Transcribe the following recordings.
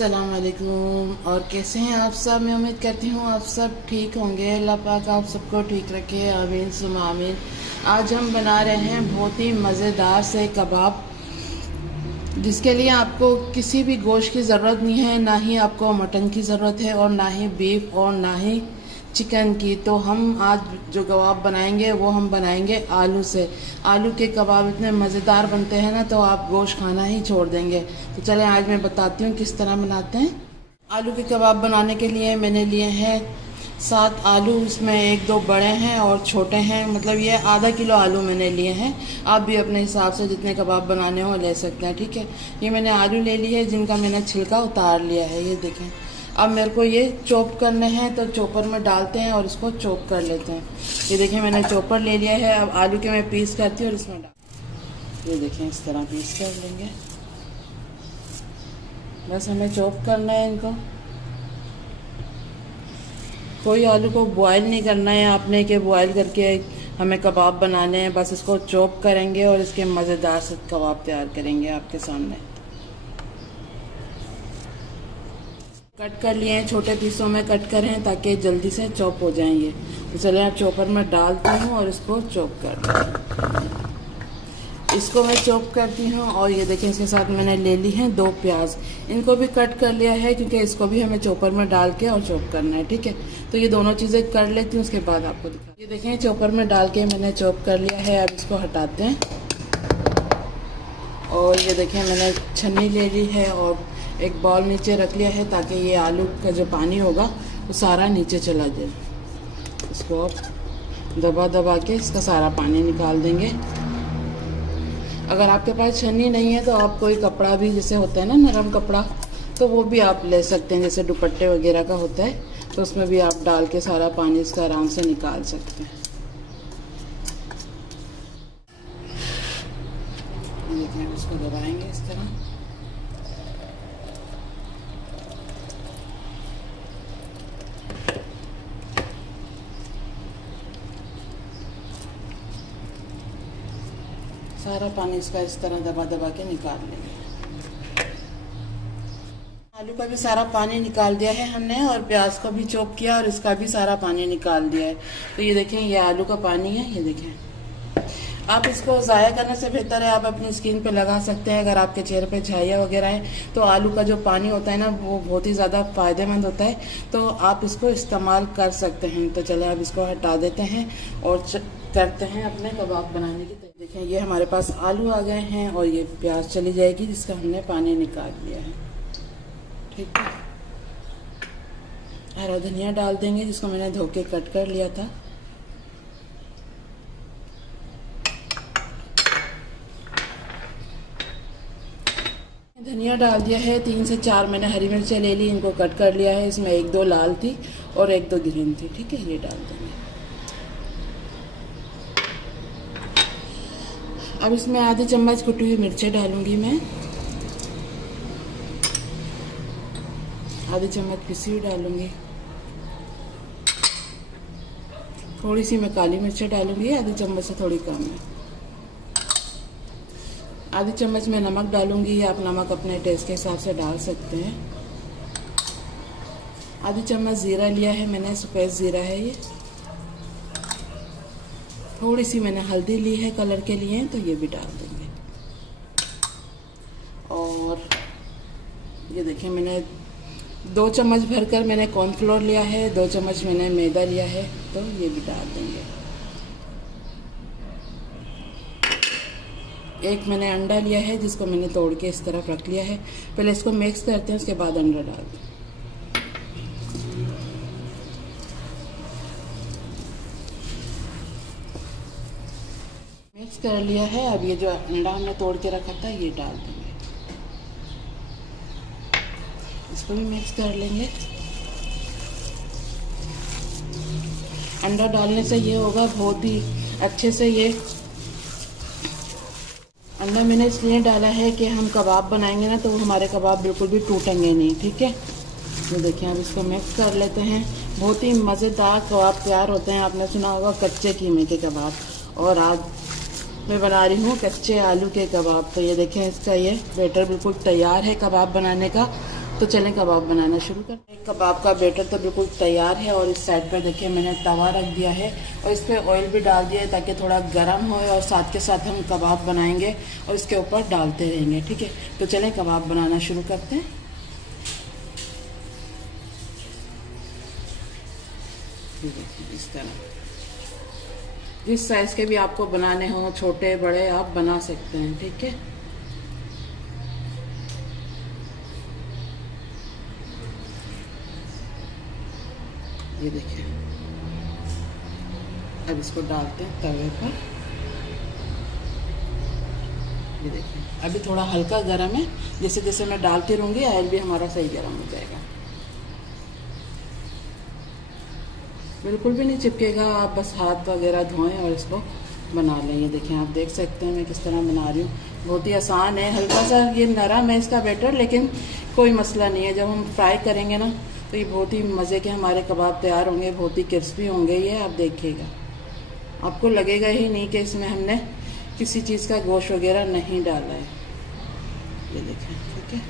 अस्सलाम वालेकुम। और कैसे हैं आप सब? मैं उम्मीद करती हूँ आप सब ठीक होंगे। अल्लाह पाक आप सबको ठीक रखे, आमीन सुम्मा आमीन। आज हम बना रहे हैं बहुत ही मज़ेदार से कबाब, जिसके लिए आपको किसी भी गोश्त की ज़रूरत नहीं है, ना ही आपको मटन की ज़रूरत है और ना ही बीफ और ना ही चिकन की। तो हम आज जो कबाब बनाएंगे वो हम बनाएंगे आलू से। आलू के कबाब इतने मज़ेदार बनते हैं ना, तो आप गोश्त खाना ही छोड़ देंगे। तो चलें आज मैं बताती हूँ किस तरह बनाते हैं। आलू के कबाब बनाने के लिए मैंने लिए हैं 7 आलू। इसमें 1-2 बड़े हैं और छोटे हैं, मतलब ये आधा किलो आलू मैंने लिए हैं। आप भी अपने हिसाब से जितने कबाब बनाने हो ले सकते हैं, ठीक है। ये मैंने आलू ले लिए, जिनका मैंने छिलका उतार लिया है, ये देखें। अब मेरे को ये चॉप करने हैं, तो चॉपर में डालते हैं और इसको चॉप कर लेते हैं। ये देखें मैंने चॉपर ले लिया है। अब आलू के मैं पीस करती हूँ और इसमें डाल, ये देखें इस तरह पीस कर लेंगे। बस हमें चॉप करना है इनको। कोई आलू को बॉयल नहीं करना है आपने कि बॉयल करके हमें कबाब बनाने हैं। बस इसको चॉप करेंगे और इसके मज़ेदार से कबाब तैयार करेंगे आपके सामने। कट कर लिए हैं, छोटे पीसों में कट करें ताकि जल्दी से चॉप हो जाएंगे। तो चलिए आप चॉपर में डालती हूँ और इसको चॉप कर, इसको मैं चॉप करती हूँ। और ये देखें इसके साथ मैंने ले ली हैं 2 प्याज, इनको भी कट कर लिया है क्योंकि इसको भी हमें चॉपर में डाल के और चॉप करना है, ठीक है। तो ये दोनों चीज़ें कर लेती हूँ, उसके बाद आपको दिखा। ये देखें चॉपर में डाल के मैंने चॉप कर लिया है। अब इसको हटाते हैं। और ये देखें मैंने छन्नी ले ली है और एक बॉल नीचे रख लिया है ताकि ये आलू का जो पानी होगा वो सारा नीचे चला जाए। इसको आप दबा दबा के इसका सारा पानी निकाल देंगे। अगर आपके पास छन्नी नहीं है तो आप कोई कपड़ा भी, जैसे होता है ना नरम कपड़ा, तो वो भी आप ले सकते हैं, जैसे दुपट्टे वगैरह का होता है, तो उसमें भी आप डाल के सारा पानी इसका आराम से निकाल सकते हैं। देखिए इसको दबाएंगे इस तरह। सारा पानी इसका इस तरह दबा दबा के निकाल लेंगे। आलू का भी सारा पानी निकाल दिया है हमने, और प्याज को भी चॉप किया और इसका भी सारा पानी निकाल दिया है। तो ये देखें ये आलू का पानी है, ये देखें। आप इसको ज़ाया करने से बेहतर है आप अपनी स्किन पे लगा सकते हैं। अगर आपके चेहरे पे झाइयाँ वगैरह है तो आलू का जो पानी होता है ना, वो बहुत ही ज़्यादा फ़ायदेमंद होता है, तो आप इसको इस्तेमाल कर सकते हैं। तो चले अब इसको हटा देते हैं और करते हैं अपने कबाब बनाने की तैयारी। देखें ये हमारे पास आलू आ गए हैं और ये प्याज चली जाएगी जिसका हमने पानी निकाल लिया है, ठीक है। हरा धनिया डाल देंगे जिसको मैंने धो के कट कर लिया था। धनिया डाल दिया है। 3 से 4 मैंने हरी मिर्चें ले ली, इनको कट कर लिया है। इसमें 1-2 लाल थी और 1-2 ग्रीन थी, ठीक है। ये डाल देंगे। अब इसमें आधी चम्मच कुटी हुई मिर्चें डालूंगी मैं, आधी चम्मच पिसी हुई डालूंगी, थोड़ी सी मैं काली मिर्चें डालूंगी, आधी चम्मच से थोड़ी कम है। आधी चम्मच में नमक डालूंगी, आप नमक अपने टेस्ट के हिसाब से डाल सकते हैं। आधी चम्मच ज़ीरा लिया है मैंने, सफ़ेद ज़ीरा है ये। थोड़ी सी मैंने हल्दी ली है कलर के लिए, तो ये भी डाल देंगे। और ये देखें मैंने 2 चम्मच भरकर मैंने कॉर्नफ्लोर लिया है, 2 चम्मच मैंने मैदा लिया है, तो ये भी डाल देंगे। एक मैंने अंडा लिया है जिसको मैंने तोड़ के इस तरफ रख लिया है। पहले इसको मिक्स करते हैं, उसके बाद अंडा डालते हैं। मिक्स कर लिया है। अब ये जो अंडा हमने तोड़ के रखा था ये डाल देंगे, इसको भी मिक्स कर लेंगे। अंडा डालने से ये होगा बहुत ही अच्छे से। ये अंडा मैंने इसलिए डाला है कि हम कबाब बनाएंगे ना, तो हमारे कबाब बिल्कुल भी टूटेंगे नहीं, ठीक है। तो देखिए अब इसको मिक्स कर लेते हैं। बहुत ही मज़ेदार कबाब तैयार होते हैं। आपने सुना होगा कच्चे कीमे के कबाब, और आज मैं बना रही हूँ कच्चे आलू के कबाब। तो ये देखें इसका ये बैटर बिल्कुल तैयार है कबाब बनाने का। तो चलें कबाब बनाना शुरू करते हैं। कबाब का बैटर तो बिल्कुल तैयार है और इस साइड पर देखिए मैंने तवा रख दिया है और इस पर ऑयल भी डाल दिया है ताकि थोड़ा गर्म हो और साथ के साथ हम कबाब बनाएंगे और इसके ऊपर डालते रहेंगे। ठीक है, तो चलें कबाब बनाना शुरू करते हैं। इस तरह जिस साइज़ के भी आपको बनाने हो, छोटे बड़े आप बना सकते हैं। ठीक है, ये देखिए अब इसको डालते हैं तवे पर। ये देखिए अभी थोड़ा हल्का गरम है, जैसे जैसे मैं डालती रहूँगी ऑयल भी हमारा सही गरम हो जाएगा। बिल्कुल भी नहीं चिपकेगा, आप बस हाथ वगैरह धोएं और इसको बना लें। ये देखें, आप देख सकते हैं मैं किस तरह बना रही हूँ। बहुत ही आसान है, हल्का सा ये नरम है इसका बैटर, लेकिन कोई मसला नहीं है। जब हम फ्राई करेंगे ना तो ये बहुत ही मज़े के हमारे कबाब तैयार होंगे, बहुत ही क्रिस्पी होंगे। ये आप देखिएगा, आपको लगेगा ही नहीं कि इसमें हमने किसी चीज़ का गोश्त वगैरह नहीं डाला है। ये देखें, ठीक है,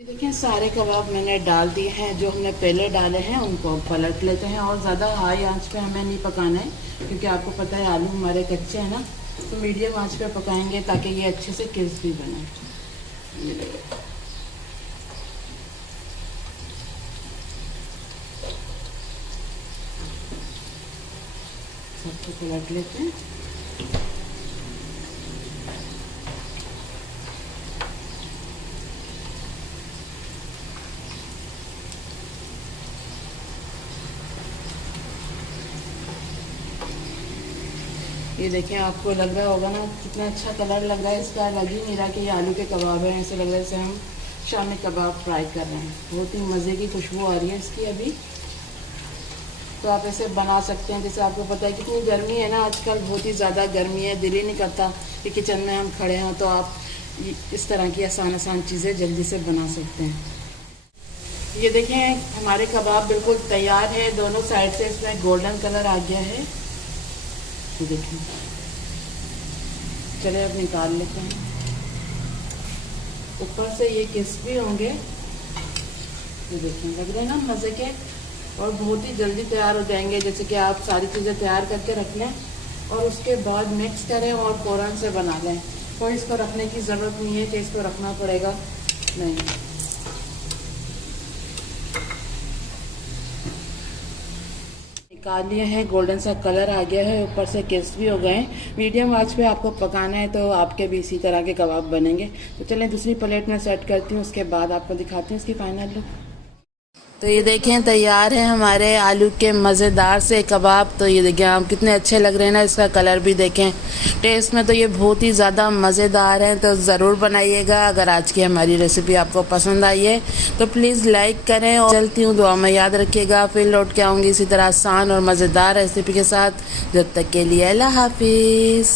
ये देखें सारे कबाब मैंने डाल दिए हैं। जो हमने पहले डाले हैं उनको पलट लेते हैं और ज़्यादा हाई आंच पे हमें नहीं पकाना है, क्योंकि आपको पता है आलू हमारे कच्चे हैं ना, तो मीडियम आंच पे पकाएंगे ताकि ये अच्छे से क्रिस्पी बने। सबको पलट लेते हैं। ये देखें, आपको लग रहा होगा ना कितना अच्छा कलर लग रहा है इसका। लग ही नहीं रहा कि ये आलू के कबाब हैं, ऐसे लग रहा है जैसे हम शामी कबाब फ्राई कर रहे हैं। बहुत ही मज़े की खुशबू आ रही है इसकी अभी। तो आप ऐसे बना सकते हैं। जैसे आपको पता है कितनी गर्मी है ना आजकल, बहुत ही ज़्यादा गर्मी है, दिल ही नहीं करता कि किचन में हम खड़े हों। तो आप इस तरह की आसान आसान चीज़ें जल्दी से बना सकते हैं। ये देखें हमारे कबाब बिल्कुल तैयार है, दोनों साइड से इसमें गोल्डन कलर आ गया है। ये देखें, चले अब निकाल लेते हैं। ऊपर से ये क्रिस्पी होंगे, ये देखें लग रहे हैं ना मज़े के, और बहुत ही जल्दी तैयार हो जाएंगे। जैसे कि आप सारी चीज़ें तैयार करके रख लें और उसके बाद मिक्स करें और फ़ौरन से बना लें। कोई इसको रखने की ज़रूरत नहीं है कि इसको रखना पड़ेगा, नहीं। निकाल लिए हैं, गोल्डन सा कलर आ गया है, ऊपर से क्रिस्पी हो गए हैं। मीडियम आंच पे आपको पकाना है तो आपके भी इसी तरह के कबाब बनेंगे। तो चलें दूसरी प्लेट में सेट करती हूँ, उसके बाद आपको दिखाती हूँ इसकी फाइनल लुक। तो ये देखें तैयार है हमारे आलू के मज़ेदार से कबाब। तो ये देखें आप कितने अच्छे लग रहे हैं ना, इसका कलर भी देखें। टेस्ट में तो ये बहुत ही ज़्यादा मज़ेदार हैं, तो ज़रूर बनाइएगा। अगर आज की हमारी रेसिपी आपको पसंद आई है तो प्लीज़ लाइक करें और चलती हूँ, दुआ में याद रखिएगा। फिर लौट के आऊँगी इसी तरह आसान और मज़ेदार रेसिपी के साथ। जब तक के लिए अल्लाह हाफिज़।